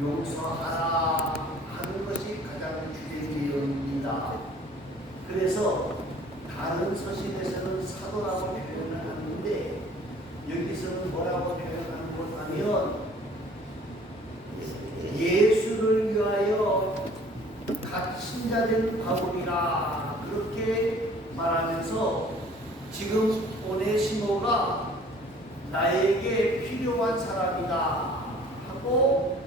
용서하라 하는 것이 가장 주된 내용입니다. 그래서 다른 서신에서는 사도라고 표현을 하는데 여기서는 뭐라고 표현하는 것 하면 예수를 위하여 갇힌 자 된 바울이라 그렇게 말하면서 지금 오네시모가 나에게 필요한 사람이다 하고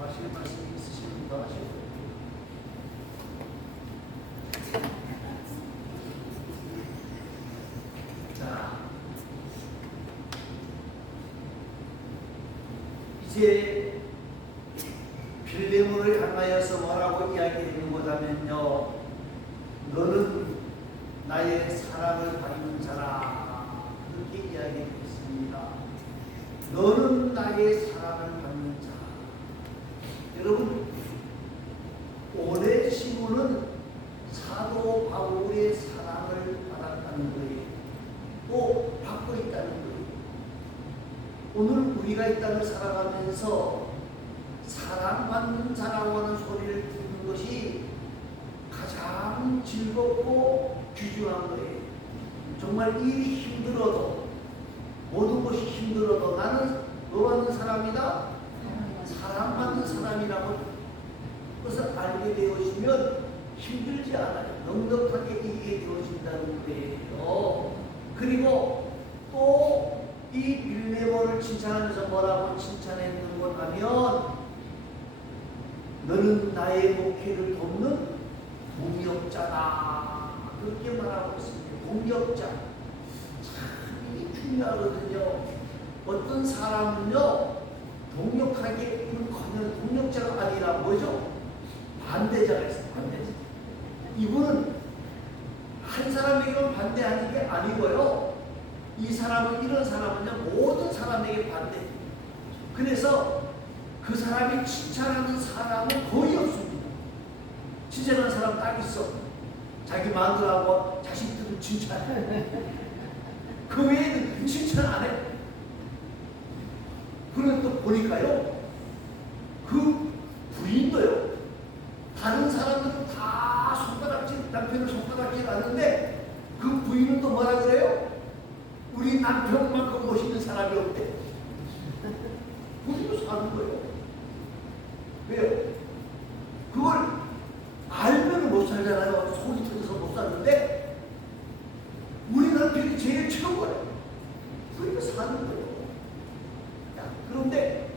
하실 말씀이 있으시면 더 하시고 이제 빌레몬을 향하여서 뭐라고 이야기하는 거냐면요, 너는 나의 사랑을 받는 자라 그렇게 이야기했습니다. 너는 나의 사랑을 받는 자. 여러분, 오네시모는 사도 바울의 사랑을 받았다는 거예요. 또 받고 있다는 거예요. 오늘 우리가 이 땅을 살아가면서 사랑받는 자라고 하는 소리를 듣는 것이 가장 즐겁고 귀중한 거예요. 정말 일이 힘들어도, 모든 것이 힘들어도 나는 뭐 받는 사람이다? 사랑받는 사람이라고 그것을 알게 되어지면 힘들지 않아요. 넉넉하게 이기게 되어진다는 거예요. 그리고 또 이 빌레몬을 칭찬하면서 뭐라고 칭찬했는 것 하면 너는 나의 목회를 돕는 동역자다 그렇게 말하고 있습니다. 동역자. 참 이게 중요하거든요. 어떤 사람은요 동역하기는커녕 동역자가 아니라 뭐죠? 반대자가 있어요. 반대자. 이분은 한 사람에게만 반대하는 게 아니고요. 이 사람은, 이런 사람은요 모든 사람에게 반대. 그래서 그 사람이 칭찬하는 사람은 거의 없습니다. 칭찬하는 사람 딱 있어. 자기 마누라하고 자식들은 칭찬해. 그 외에는 칭찬 안 해. 그런데 또 보니까요 그 부인도요 다른 사람들은 다 손가락질, 남편을 손가락질 하는데 그 부인은 또 뭐라 그래요? 우리 남편만큼 멋있는 사람이 없대. 그걸로 사는 거예요. 왜요? 그걸 알면 못 살잖아요. 속이 터져서 못 사는데 우리 남편이 제일 최고예요. 그러니까 사는 거예요. 자, 그런데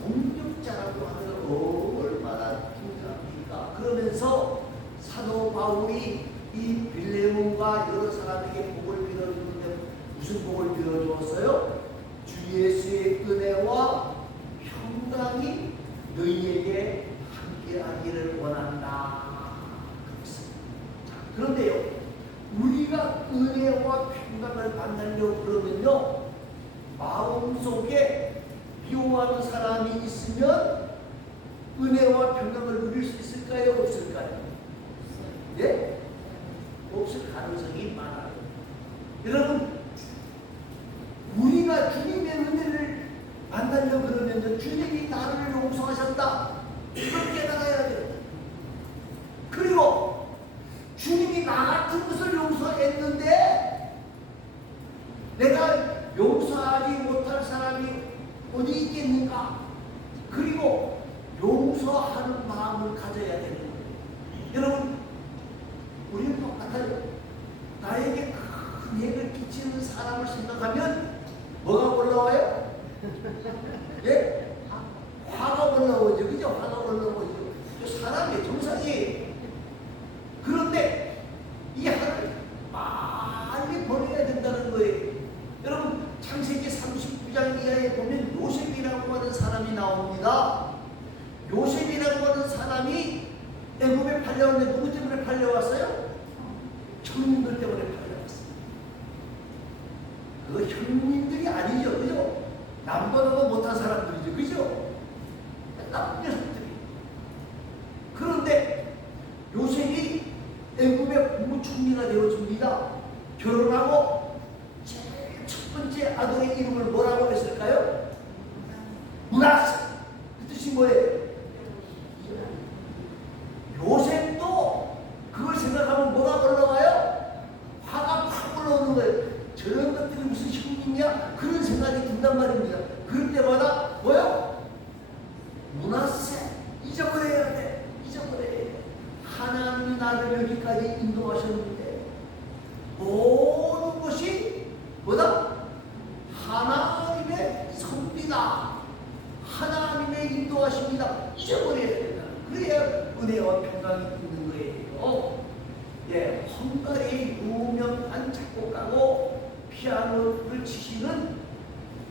동역자라고 하는 건 얼마나 중요합니까? 그러면서 사도 바울이 이 빌레몬과 여러 사람에게 복을 빌어주는데 무슨 복을 빌어주었어요? 주 예수의 은혜와 평강이 너희에게 함께하기를 원한다. 자, 그런데요, 우리가 은혜와 평강을 받으려고 그러면요, 마음속에 미워하는 사람이 있으면 은혜와 평강을 누릴 수 있을까요? 없을까요? 예? 없을 가능성이 많아요. 여러분, 우리가 주님의 은혜를 만나려고 그러면 주님이 나를 용서하셨다. 이걸 깨달아야 돼요. 그리고 주님이 나 같은 것을 용서했는데 내가 용서하지 못할 사람이 어디 있겠는가? 그리고 용서하는 마음을 가져야 되는 거예요. 여러분, 우리는 똑같아요. 나에게 큰 해를 끼치는 사람을 생각하면 뭐가 올라와요? 예? 화가 올라오죠. 그죠? 화가 올라오죠. 사람의 정상이에요. 그런데 이 화를 빨리 버려야 된다는 거예요. 여러분, 창세기 39장 이하에 보면 요셉이라고 하는 사람이 나옵니다. 요셉이라고 하는 사람이 애굽에 팔려왔는데 누구 때문에 팔려왔어요? 형님들 때문에 팔려왔어요. 그 형님들이 아니죠. 그죠? 남보다도 못한 사람들이죠. 그죠? 나쁜 녀석들이. 그런데 요셉이 애굽에 국무총리가 되어줍니다. 결혼하고 제일 첫 번째 아들의 이름을 뭐라고 했을까요? 문하세. 그 뜻이 뭐예요? 요셉도 그걸 생각하면 뭐가 올라와요? 화가 팍 올라오는 거예요. 저런 것들이 무슨 흉이냐? 그런 생각이 든단 말입니다. 그럴 때마다 뭐요? 문하세. 잊어버려야 돼. 잊어버려야 돼. 하나님이 나를 여기까지 인도하셨는데 모든 것이 뭐다? 하나님의 섭리다. 하나님의 인도하십니다. 잊어버려야 된다. 그래야 은혜와 평강이 있는 거예요. 예, 헝가리의 유명한 작곡가고 피아노를 치시는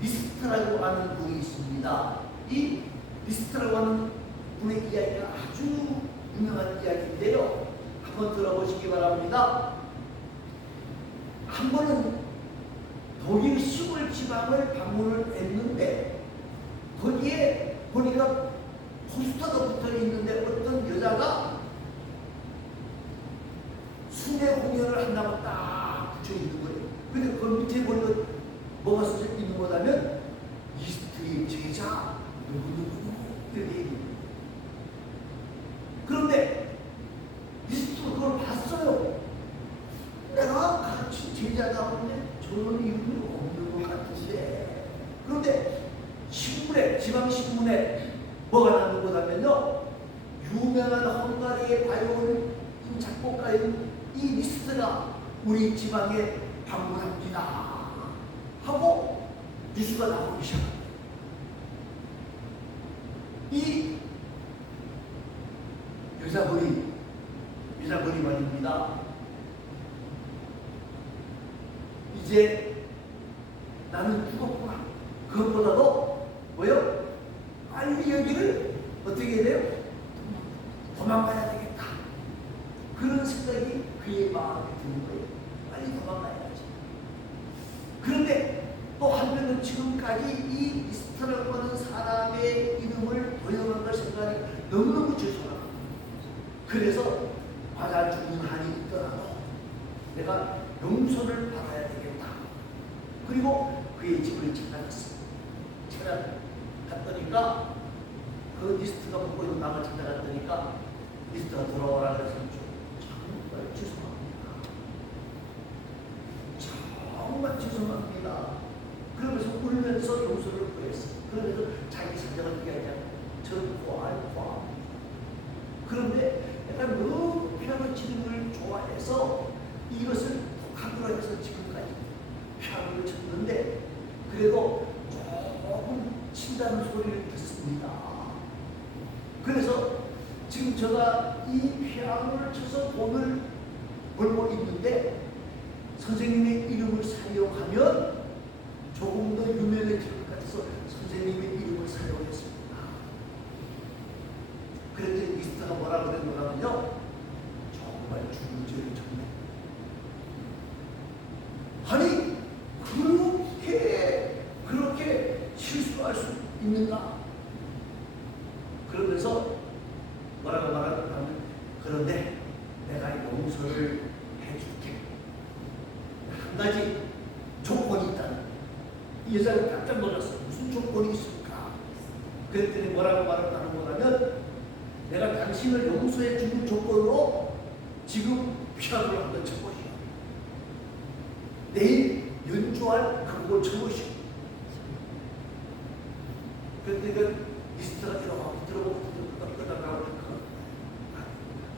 리스트라고 하는 분이 있습니다. 이 리스트라고 하는 분의 이야기가 아주 유명한 이야기인데요. 한번 들어보시기 바랍니다. 한 번은 독일 시골 지방을 방문을 했는데 거기에 보니까 포스터가 붙어 있는데 어떤 여자가 순회 공연을 한다고 딱 붙여 있는 거예요. 근데 그 밑에 보니까 뭐가 써져 있는 거냐면 이스트리 제자 누구누구 이렇게 얘기해요. 그런데 리스트가 그걸 봤어요. 내가 같이 제자다 보면 저런 이름이 없는 것 같은데. 그런데 신문에, 지방신문에 뭐가 나온 거냐면요. 유명한 헝가리의 바이올린 작곡가인 이 리스트가 우리 지방에 방문합니다 하고 뉴스가 나오기 시작합니다. 이 여자분이 말입니다. 이제 나는 죽었구나. 그것보다도 뭐요? 빨리 여기를 어떻게 해야 돼요? 도망가야 되겠다. 그런 생각이 그의 마음에 드는 거예요. 빨리 도망가야지. 그런데 또 한편은 지금까지 이 리스트라고 하는 사람의 이름을 도용한 걸 생각하니 너무너무 죄송합니다. 그래서 받아 죽는 한이 있더라도 내가 용서를 받아야 되겠다. 그리고 그의 집을 찾아갔습니다. 찾아갔더니까 그 리스트가 묻고 있는 남을 찾아갔더니까 리스트가 돌아오라 그래서 정말 죄송합니다. 정말 죄송합니다. 그러면서 울면서 용서를 구했어요. 그러면서 자기 사정을 얘기하자. 전과 알과. 그런데 내가 너무 피아노 치는 걸 좋아해서 이것을 독학으로 해서 지금까지 피아노를 쳤는데 그래도 조금 친다는 소리를 듣습니다. 그래서 지금 제가 이 피아노를 쳐서 돈을 벌고 있는데 선생님의 이름을 사용하면 조금 더 유명해질 것 같아서 선생님의 이름을 사용했습니다. 그랬더니 리스트가 뭐라 그랬냐면요. 정말 죽은 죄를 졌네. 아니 그렇게 실수할 수 있는가? 그러면서 뭐라고 말하냐면 그런데 내가 용서를 해줄게. 한 가지 조건이 있다. 이 여자가 깜짝 놀랐어. 무슨 조건이 있을까? 그랬더니 뭐라고 말하는 거냐면 내가 당신을 용서해 주는 조건으로 지금 피아노를 한번 쳐보시오. 내일 연주할 그 곡을 쳐보시오. 그런데 그 리스트가 들어보고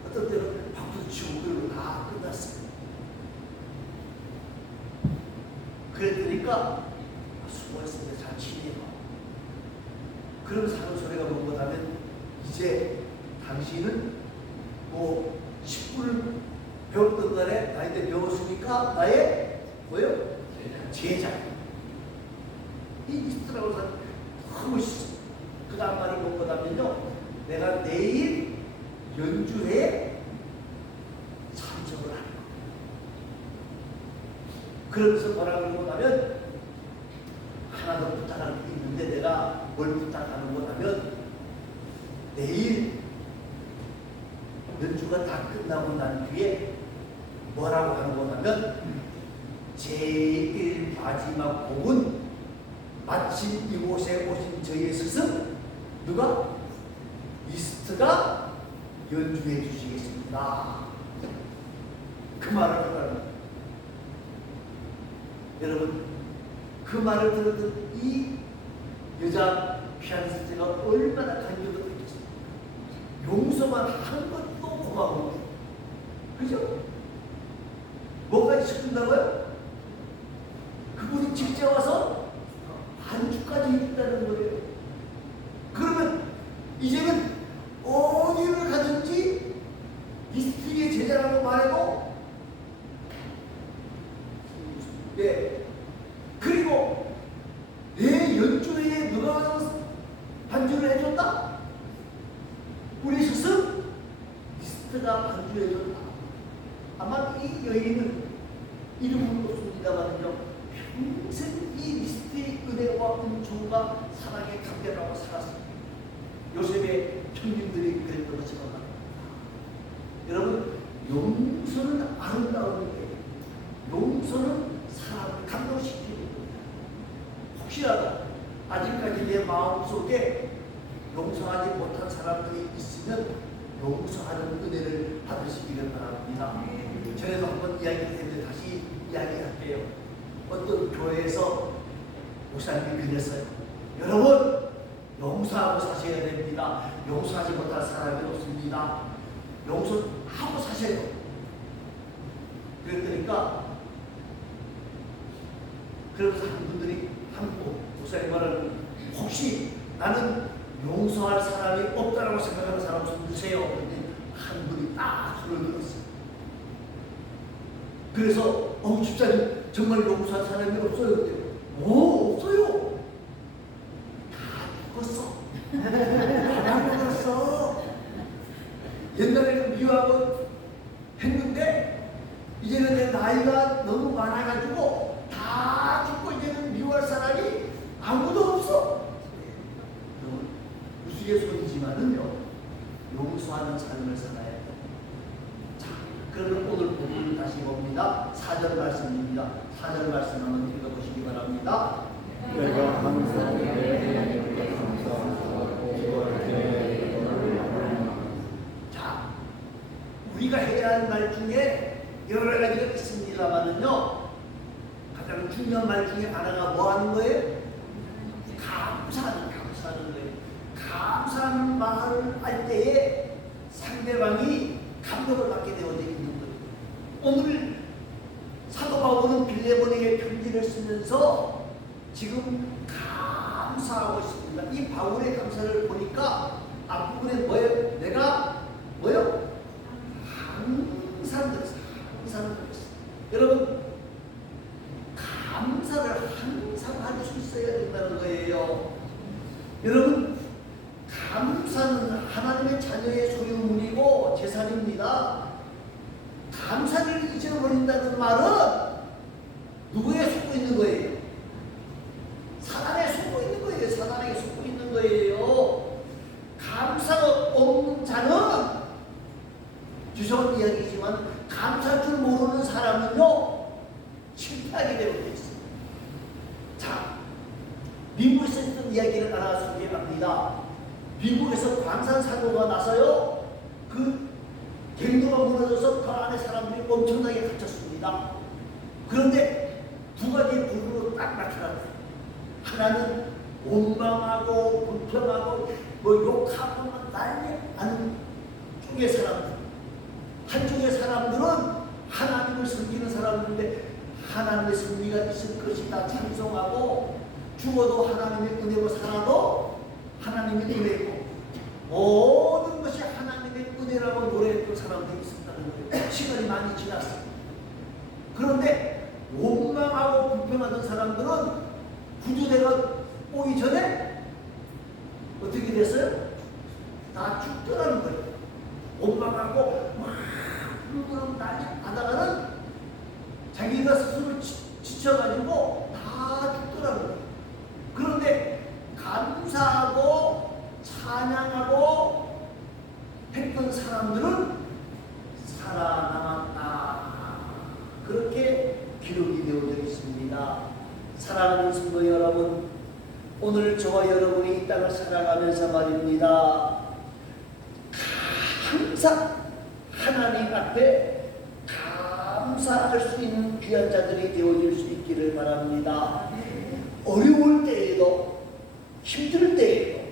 어떤 때는 박수 치고 그리고 다 끝났어요. 그랬더니까 수고했습니다. 잘 치네요. 그러면서 하는 소리가 뭔가하면 이제 당신은 뭐 10분을 배웠던 날에 나한테 배웠으니까 나의 뭐요? 제자. 이 리스트라고 해서 너무 멋있어. 그 다음 말이 뭔가하면요. 내가 내일 연주회에 참석을 하는 거예요. 그러면서 뭐라고 하면 하나 더 부탁할 게 있는데 내가 뭘 부탁하는 거냐면 내일 연주가 다 끝나고 난 뒤에 뭐라고 하는 거냐면 제일 마지막 곡은 마침 이곳에 오신 저희의 스승 누가? 리스트가 연주해 주시겠습니다. 그 말을 하라는 여러분, 그 말을 들었던 이 여자 피아니스트가 얼마나 감격을 느꼈습니까? 용서만 한 것도 고마운, 그죠? 뭐까지 시킨다고요? 그분이 직접 와서 반주까지 했다는 거예요. 그러면 이제는 어디를 가든지 리스트의 제자라고 말해도 네. 그리고 내 연주회에 누가 와서 반주를 해줬다? 우리 스승 리스트가 반주해줬다. 아마 이 여인은 이름은 없습니다만요, 평생 이 리스트의 은혜와 은총과 사랑에 감격하고 살았습니다. 요셉의 형님들이 그랬던 것처럼 말입니다. 여러분, 용서는 아름다운 거예요. 용서는 사람을 감동시키는 겁니다. 혹시라도 아직까지 내 마음속에 용서하지 못한 사람들이 있으면 용서하는 은혜를 받으시기를 바랍니다. 전에도 한번 이야기했는데 다시 이야기할게요. 어떤 교회에서 목사님이 그랬어요. 여러분, 용서하고 사셔야 됩니다. 용서하지 못할 사람이 없습니다. 용서하고 사셔야 돼요. 그랬더니까 그러면서 한 분들이 한국 목사님 말을, 혹시 나는 용서할 사람이 없다라고 생각하는 사람 좀 주세요. 한 분이 딱 손을 들었어요. 그래서 집사님 정말 용서할 사람이 없어요. 없어요. 다 죽었어. 다 죽었어. 옛날에는 미워하고 했는데 이제는 내 나이가 너무 많아가지고 다 죽고 이제는 미워할 사람이 아무도 없어. 우스갯소리지만은요, 용서하는 삶을 살아야 돼요. 자, 그러면 오늘 본문을 다시 봅니다. 4절 말씀입니다. 4절 말씀 한번 읽어보시기 바랍니다. 내가 항상 내 하나님께 자, 우리가 해야 할 말 중에 여러 가지가 있습니다만은요, 가장 중요한 말 중에 하나가 뭐 하는 거예요? 감사하는 거예요. 감사한 말을 할 때에 상대방이 감동을 받게 되어져 있는 거예요. 오늘 사도 바울은 빌레몬에게 편지를 쓰면서 지금 감사하고 있습니다. 이 바울의 감사를 보니까 앞부분에 뭐예요? 내가 뭐예요? 항상 그랬어요. 항상 그랬어요. 여러분, 감사를 항상 할 수 있어야 된다는 거예요. 여러분, 감사는 하나님의 자녀의 소유물이고 재산입니다. 감사를 잊어버린다는 말은 누구에 속고 있는 거예요? 사단에 속고 있는 거예요. 사단에게 속고 있는 거예요. 감사가 없는 자는, 죄송한 이야기지만 감사할 줄 모르는 사람은요, 실패하게 되고 있어요. 자, 미국에서 있던 이야기를 하나 소개합니다. 미국에서 광산사고가 나서요, 그 갱도가 무너져서 그 안에 사람들이 엄청나게 갇혔습니다. 그런데 두 가지 부류로 딱 나타났어요. 하나는 원망하고 불평하고 욕하고 난리 하는 쪽의 사람들, 한쪽의 사람들은 하나님을 섬기는 사람들인데 하나님의 승리가 있을 것이다 찬송하고, 죽어도 하나님의 은혜고 살아도 하나님의 은혜고 모든 것이 하나님의 은혜라고 노래했던 사람들이 있었다는 거예요. 시간이 많이 지났어요. 그런데 원망하고 불평하던 사람들은 구주대가 오기 전에 어떻게 됐어요? 다 죽더라는 거예요. 원망하고 막 불구름 난리 하다가는 자기가 스스로 지쳐가지고 다 죽더라는 거예요. 그런데 감사하고 찬양하고 했던 사람들은 살아남았다. 기록이 되어져 있습니다. 사랑하는 성도 여러분, 오늘 저와 여러분이 이 땅을 살아가면서 말입니다. 항상 하나님 앞에 감사할 수 있는 귀한 자들이 되어질 수 있기를 바랍니다. 어려울 때에도 힘들 때에도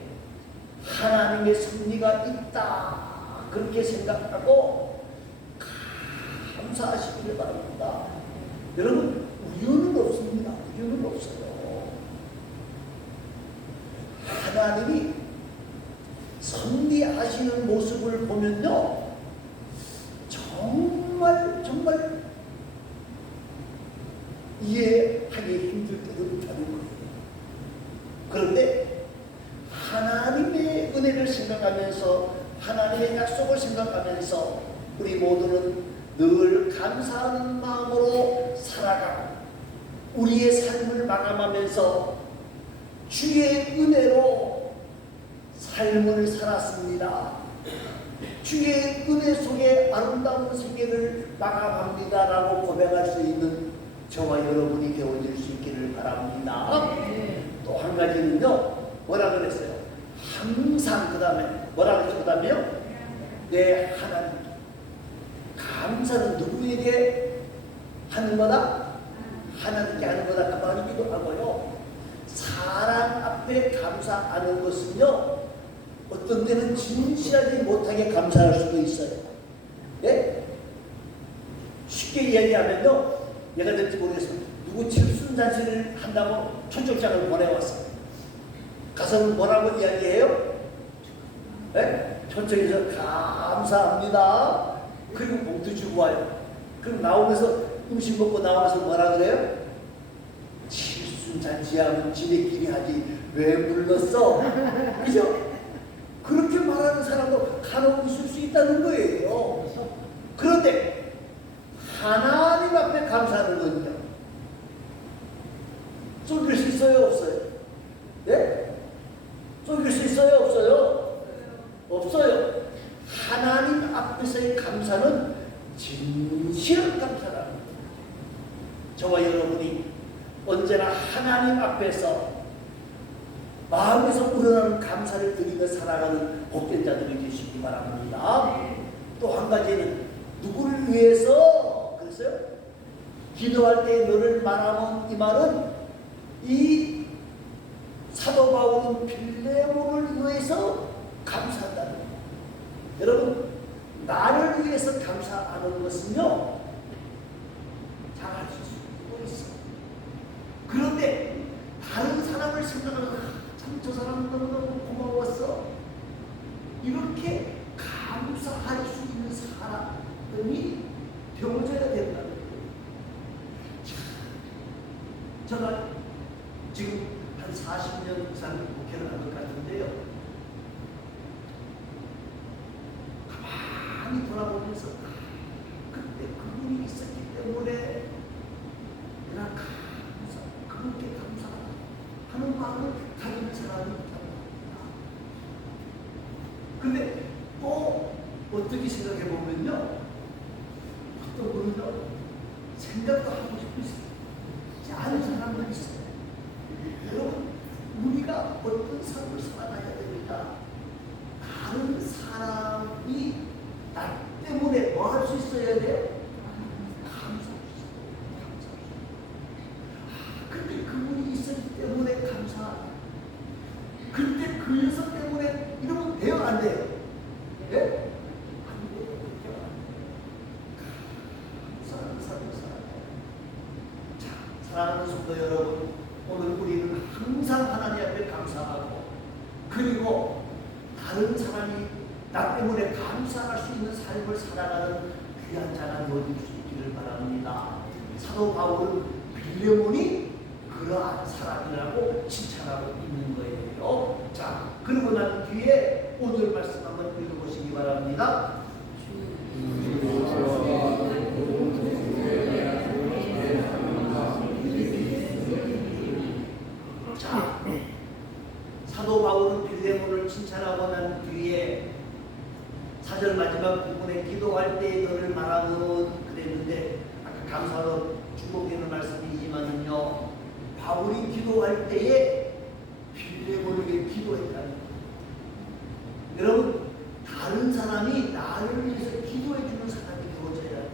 하나님의 섭리가 있다 그렇게 생각하고 감사하시기를 바랍니다. 여러분, 우연은 없습니다. 우연은 없어요. 하나님이 섭리하시는 모습을 보면요, 정말 이해하기 힘들 때도 있다는 거예요. 그런데 하나님의 은혜를 생각하면서, 하나님의 약속을 생각하면서 우리 모두는 늘 감사하는 마음으로 살아가고 우리의 삶을 마감하면서 주의 은혜로 삶을 살았습니다. 주의 은혜 속에 아름다운 세계를 마감합니다라고 고백할 수 있는 저와 여러분이 되어질 수 있기를 바랍니다. 또 한 가지는요, 뭐라 그랬어요? 항상, 그 다음에 뭐라 그랬죠? 그 다음에요? 내 하나님. 감사는 누구에게 하는 거다? 하나님께 하는 거다. 그 말이기도 하고요. 사람 앞에 감사하는 것은요, 어떤 때는 진실하지 못하게 감사할 수도 있어요. 예? 쉽게 이야기하면요, 얘가 될지 모르겠어요. 누구 칠순잔치를 한다고 초청장을 보내왔어요. 가서 뭐라고 이야기해요? 예? 초청해서 감사합니다. 그리고 봉투 주고 와요. 그럼 나오면서 음식 먹고 나와서 뭐라 그래요? 칠순잔치하면 지네끼리 하지 왜 불렀어? 그죠? 그렇게 말하는 사람도 간혹 있을 수 있다는 거예요. 그런데 하나님 앞에 감사하는 건요, 쏠릴 수 있어요, 없어요? 네? 쏠릴 수 있어요, 없어요? 없어요. 하나님 앞에서의 감사는 진실한 감사라는 거예요. 저와 여러분이 언제나 하나님 앞에서 마음에서 우러나는 감사를 드리며 살아가는 복된 자들이 되시기 바랍니다. 또 한 가지는 누구를 위해서 그랬어요? 기도할 때 너를 말하면, 이 말은 이 사도 바울은 빌레몬을 위해서 감사한다는 거예요. 여러분, 나를 위해서 감사하는 것은요, 잘할 수 있어요. 그런데 다른 사람을 생각하면 참 저 사람 너무너무 고마웠어, 이렇게 감사할 수 있는 사람이 되어져야 된다는 거예요. 제가 지금 한 40년 이상 목회를 한 것 같은데요, 가만히 돌아보면서 그때 그분이 있었기 때문에 내가 그렇게 감사하는 마음을 가진 사람이 있다고 합니다. 근데 또 어떻게 생각해 보면요, 어떤 분은요, 생각도 하고 싶지 않은 사람도 있어요. 여러분, 우리가 어떤 삶을 살아가야 됩니까? 다른 사람이 나 때문에 뭐 할 수 있어야 돼요? 감사할 수 있어요. 근데 그분이 있었기 때문에 감사하다. 그때 그 녀석 때문에 이러면 돼요, 안 돼요? 예? 안 돼요. 감사하는 삶을 살아가요. 자, 사랑하는 성도 여러분, 오늘 우리는 항상 하나님 앞에 감사하고, 그리고 다른 사람이 나 때문에 감사할 수 있는 삶을 살아가는 귀한 자가 되어질 수 있기를 바랍니다. 사도 바울은 빌레몬이 그러한 사람이라고 칭찬하고 있는 거예요. 자, 그러고 난 뒤에 5절 말씀 한번 읽어보시기 바랍니다. 자, 사도 바울은 빌레몬을 칭찬하고 난 뒤에 4절 마지막 부분에 기도할 때 너를 말하는 그랬는데, 아까 감사로 축복되는 말씀이지만요, 바울이 기도할 때에 빌레몬에게 기도했다는 거예요. 여러분, 다른 사람이 나를 위해서 기도해 주는 사람이 되어져야 돼요.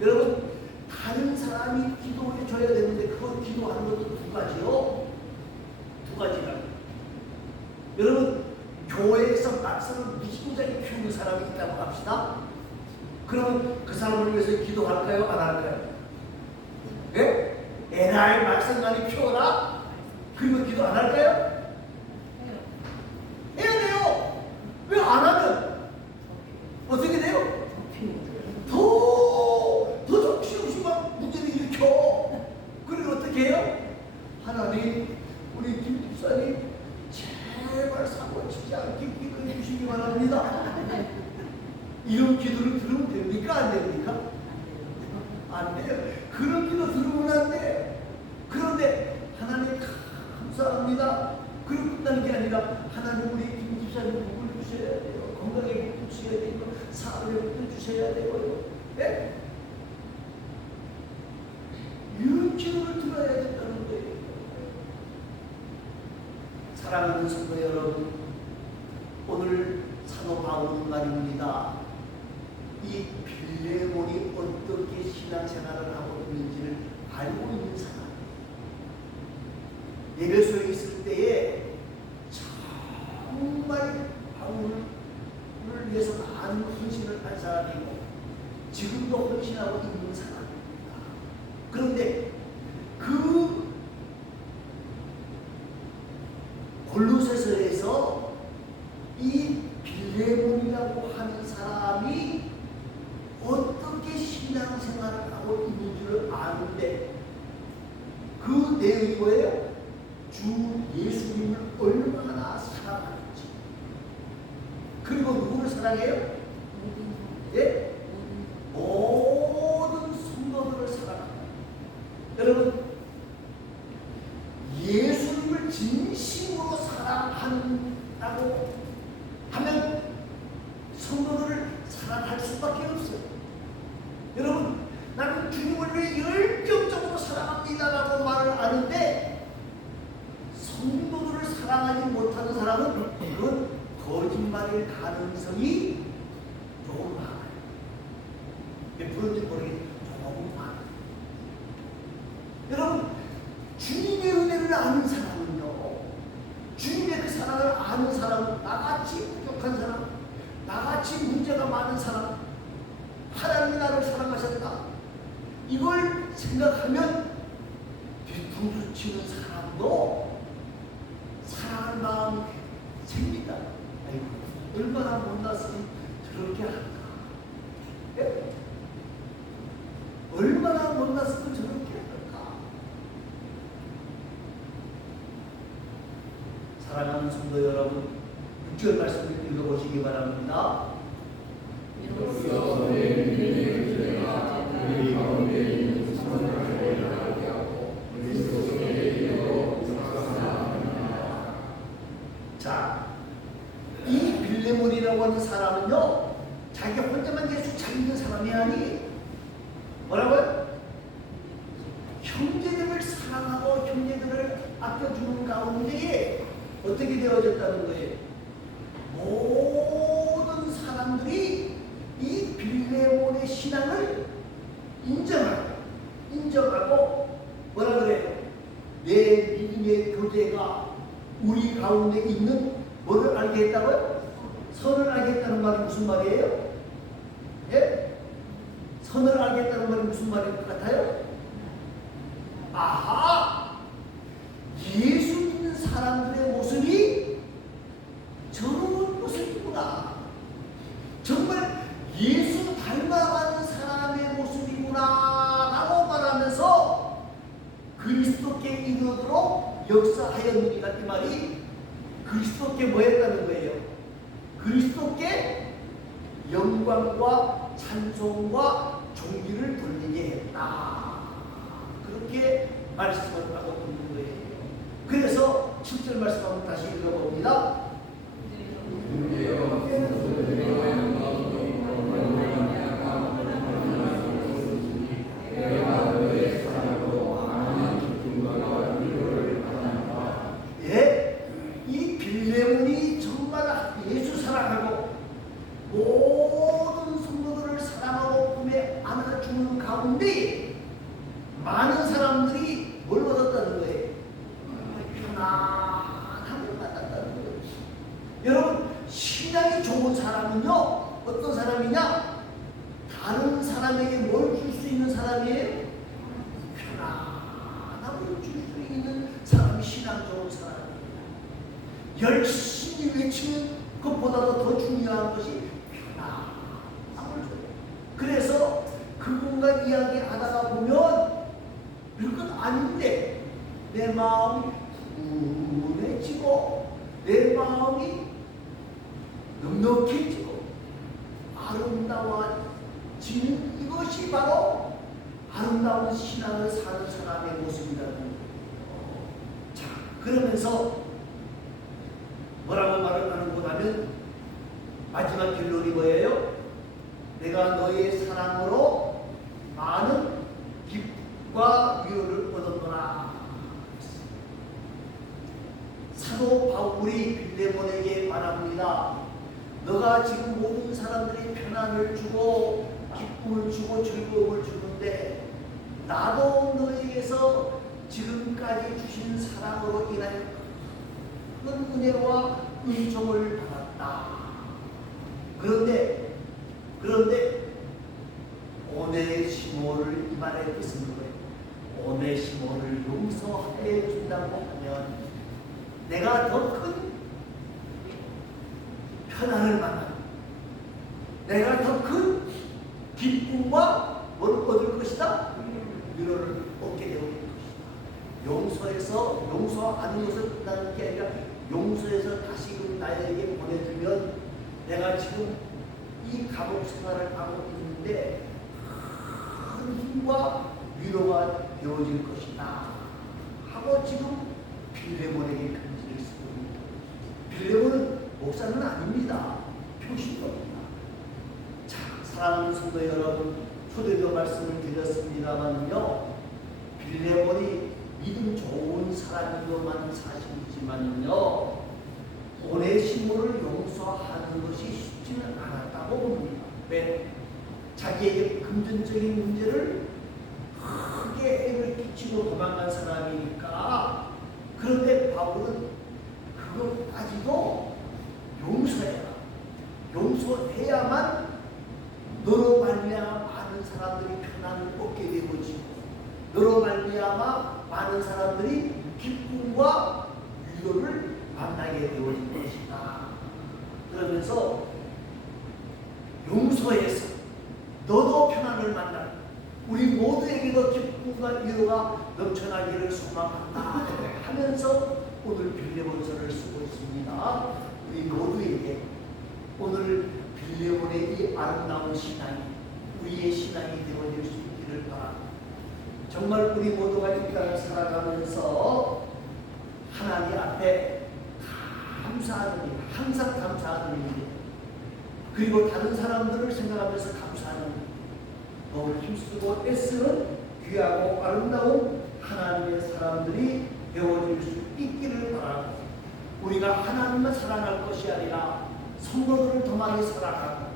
여러분, 다른 사람이 기도해 줘야 되는데 그걸 기도하는 것도 두 가지요. 두 가지가. 여러분, 교회에서 막상을 무지무지하게 키우는 사람이 있다고 합시다. 그러면 그 사람을 위해서 기도할까요? 안 할까요? 예? 에라이 말썽간이 키워라? 그리고 기도 안 할까요? 해야 돼요. 왜 안 하면 어떻게 돼요? 더 정신없이 막 문제를 일으켜. 그리고 어떻게 해요? 하나님, 우리 김 집사님 제발 사고 치지 않게 기도해 주시기 바랍니다. 이런 기도를 들으면 됩니까? 안 됩니까? 안 돼요. 그런 기도 들으면 안 돼. 그런데 하나님 감사합니다. 그리고 끝나는 게 아니라 하나님, 우리 김 집사님 복을 주셔야 돼요. 건강에 복을 주셔야 되고 사업에 복을 주셔야 되고요. 네? 이런 기도를 들어야 된다는 거예요. 사랑하는 성도 여러분, 오늘 사도 바울은 말입니다. 이 빌레몬이 어떻게 신앙생활을 하고 있는지를 알고 있는 사람. 에베소에 있을 때에 정말 바울을 위해서 많은 헌신을 한 사람이고 지금도 헌신하고 있는 사람입니다. 그런데 그 골로새서에서 이 빌레몬이라고 하는 사람이 어떻게 신앙생활을 하고 있는지를 아는데 그 내용이 뭐예요? 주 예수님을 얼마나 사랑하는지. 그리고 누구를 사랑해요? 예? 모든 성도들을 사랑합니다. 여러분, 예수님을 진심으로 사랑한다고 하면 성도들을 사랑할 수밖에 없어요. 여러분, 나는 주님을 위해 열정적으로 사랑합니다라고 말을 하는데 성도들을 사랑하지 못하는 사람은 그건 거짓말일 가능성이 조금 많아요. 몇 프로인지 모르겠는데 조금 많아요. 여러분, 주님의 은혜를 아는 사람은요, 주님의 그 사랑을 아는 사람은 나같이 부족한 사람, 나같이 문제가 많은 사람, 하나님이 나를 사랑하셨다, 이걸 생각하면 뒤통수 치는 사람도 사랑하는 마음이 생긴다. 아이고, 얼마나 못났으면 저렇게 할까? 예? 얼마나 못났으면 저렇게 할까? 사랑하는 성도 여러분, 6절 말씀을 읽어보시기 바랍니다. 자, 이 빌레몬이라고 하는 사람은요, 자기 혼자만 계속 잘 있는 사람이 아니에요. 뭐라고요? 형제들을 사랑하고 형제들을 아껴주는 가운데에 어떻게 되어졌다는 거예요? 모든 사람들이 이 빌레몬의 신앙을 인정하고 뭐라 그래요? 내 믿음의 교제가 우리 가운데 있는 뭐를 알게 했다고요? 선을 알게 했다는 말이 무슨 말이에요? 예? 선을 알게 했다는 말이 무슨 말일 것 같아요? 아하! 예수 믿는 사람들의 모습이 저런 모습이구나. 정말 예수 닮아가는 사람의 모습이구나 라고 말하면서 그리스도께 이르도록 역사하였느니라. 이 말이 그리스도께 뭐 했다는 거예요? 그리스도께 영광과 찬송과 존귀를 돌리게 했다. 그렇게 말씀을 하고 있는 거예요. 그래서 7절 말씀 한번 다시 읽어봅니다. 가운데 많은 사람들이 뭘 얻었다는 거예요? 편안함을 받았다는 거예요. 여러분, 신앙이 좋은 사람은요, 어떤 사람이냐? 다른 사람에게 뭘 줄 수 있는 사람이에요? 편안함을 줄 수 있는 사람이 신앙 좋은 사람이에요. 열심히 외치는 것보다도 더 중요한 것이 편안함을 줘요. 그래서 그분과 이야기하다가 보면 별것 아닌데 내 마음이 훈훈해지고 내 마음이 넉넉해지고 아름다워지는 이것이 바로 아름다운 신앙을 사는 사람의 모습이라는 거예요. 자, 그러면서 뭐라고 말을 하는가 하면 마지막 결론이 뭐예요? 내가 너의 사랑으로 많은 기쁨과 위로를 얻었노라. 사도 바울이 빌레몬에게 말합니다. 너가 지금 모든 사람들이 편안을 주고 기쁨을 주고 즐거움을 주는데 나도 너에게서 지금까지 주신 사랑으로 인하여 큰 은혜와 은총을 받았다. 그런데 오네시모를 이 말의 뜻은 뭐예요? 오네시모를 용서해 준다고 하면 내가 더 큰 편안을 만나, 내가 더 큰 기쁨과 뭘 얻을 것이다? 위로를 얻게 되어 있는 것이다. 용서하는 것을 끝나는 게 아니라 용서해서 다시금 나에게 보내주면 내가 지금 이 감옥 생활을 하고 있는데 큰 힘과 위로가 되어질 것이다 하고 지금 빌레몬에게 편지를 쓰고 있습니다. 빌레몬은 목사는 아닙니다. 표신입니다. 자, 사랑하는 성도 여러분, 초대도 말씀을 드렸습니다만요, 빌레몬이 믿음 좋은 사람인 것만 사실이지만요, 오네시모를 용서하는 것이 쉽지는 않았다고 봅니다. 왜? 자기에게 금전적인 문제를 크게 해를 끼치고 도망간 사람이니까. 그런데 바울은 그것까지도 용서해라. 용서해야만 너로 말미암아 많은 사람들이 편안을 얻게 되어지고 너로 말미암아 많은 사람들이 기쁨과 위로를 만나게 되어질 것이다. 그러면서 용서해서 너도 편안을 만나 우리 모두에게도 기쁨과 위로가 넘쳐나기를 소망한다 하면서 오늘 빌레몬서를 쓰고 있습니다. 우리 모두에게 오늘 빌레몬의 이 아름다운 신앙이 우리의 신앙이 되어질 수 있기를 바랍니다. 정말 우리 모두가 이 땅을 살아가면서 하나님 앞에 감사하는 일, 항상 감사하는 일입니다. 그리고 다른 사람들을 생각하면서 감사하는 일, 더 힘쓰고 애쓰는 귀하고 아름다운 하나님의 사람들이 되어질 수 있기를 바라고, 우리가 하나님만 사랑할 것이 아니라 성도들을 더 많이 사랑하고,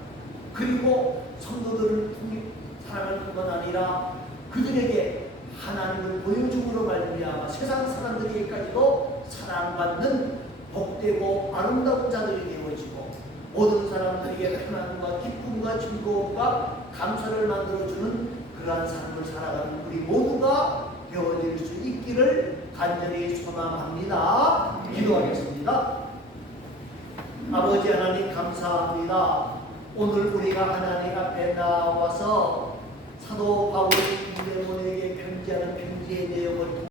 그리고 성도들을 통해 사랑할 뿐만 아니라 그들에게 하나님을 보여줌으로 말미암아 세상 사람들에게까지도 사랑받는 복되고 아름다운 자들이 되어지고 모든 사람들에게 편안과 기쁨과 즐거움과 감사를 만들어주는 그러한 삶을 살아가는 우리 모두가 되어질 수 있기를 간절히 소망합니다. 기도하겠습니다. 아버지 하나님 감사합니다. 오늘 우리가 하나님 앞에 나와서 사도 바울이 빌레몬에게 편지하는 편지의 내용을